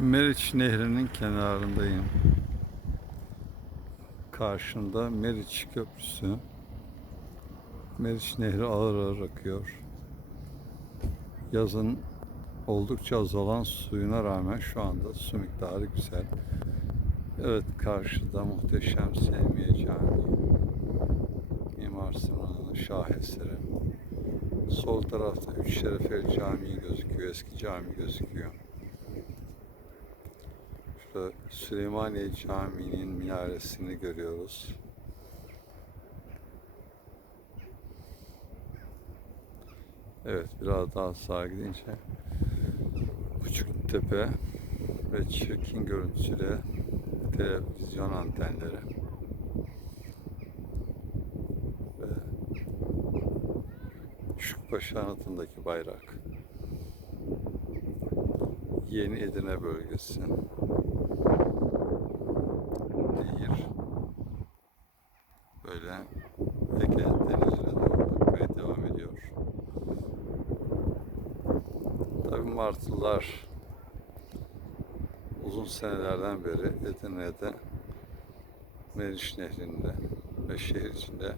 Meriç Nehri'nin kenarındayım. Karşında Meriç Köprüsü. Meriç Nehri ağır ağır akıyor. Yazın oldukça azalan suyuna rağmen şu anda su miktarı güzel. Evet karşıda muhteşem Selmiye Camii. Mimar Sinan'ın şaheseri. Sol tarafta Üç Şerefeli Camii gözüküyor. Eski cami gözüküyor. Şurada Süleymaniye Camii'nin minaresini görüyoruz. Evet biraz daha sağa gidince Küçük Tepe ve çirkin görüntüsüyle televizyon antenleri ve Şükbaşı Anıtı'ndaki bayrak Yeni Edirne bölgesi Nehir böyle Ege denizine doğru akmaya devam ediyor. Tabii Martılar uzun senelerden beri Edirne'de Meriç Nehri'nde ve şehir içinde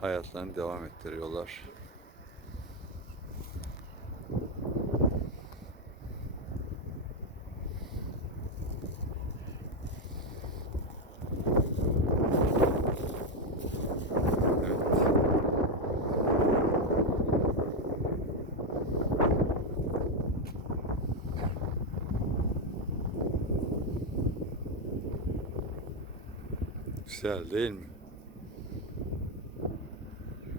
hayatlarını devam ettiriyorlar. Evet. Güzel değil mi?